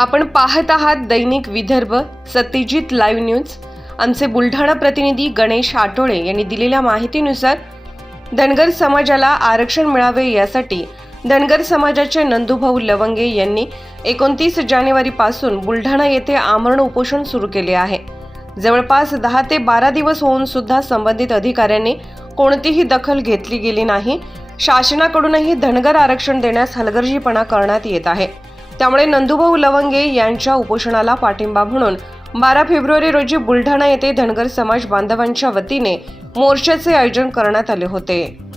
आपण पाहत आहात दैनिक विदर्भ सत्यजित लाईव्ह न्यूज. आमचे बुलढाणा प्रतिनिधी गणेश आटोळे यांनी दिलेल्या माहितीनुसार धनगर समाजाला आरक्षण मिळावे यासाठी धनगर समाजाचे नंदुभाऊ लवंगे यांनी एकोणतीस जानेवारीपासून बुलढाणा येथे आमरण उपोषण सुरू केले आहे. जवळपास दहा ते बारा दिवस होऊन सुद्धा संबंधित अधिकाऱ्यांनी कोणतीही दखल घेतली गेली नाही. शासनाकडूनही धनगर आरक्षण देण्यास हलगर्जीपणा करण्यात येत आहे. त्यामुळे नंदुभाऊ लवंगे यांच्या उपोषणाला पाठिंबा म्हणून बारा फेब्रुवारी रोजी बुलढाणा येथे धनगर समाज बांधवांच्या वतीने मोर्चाचे आयोजन करण्यात आले होते.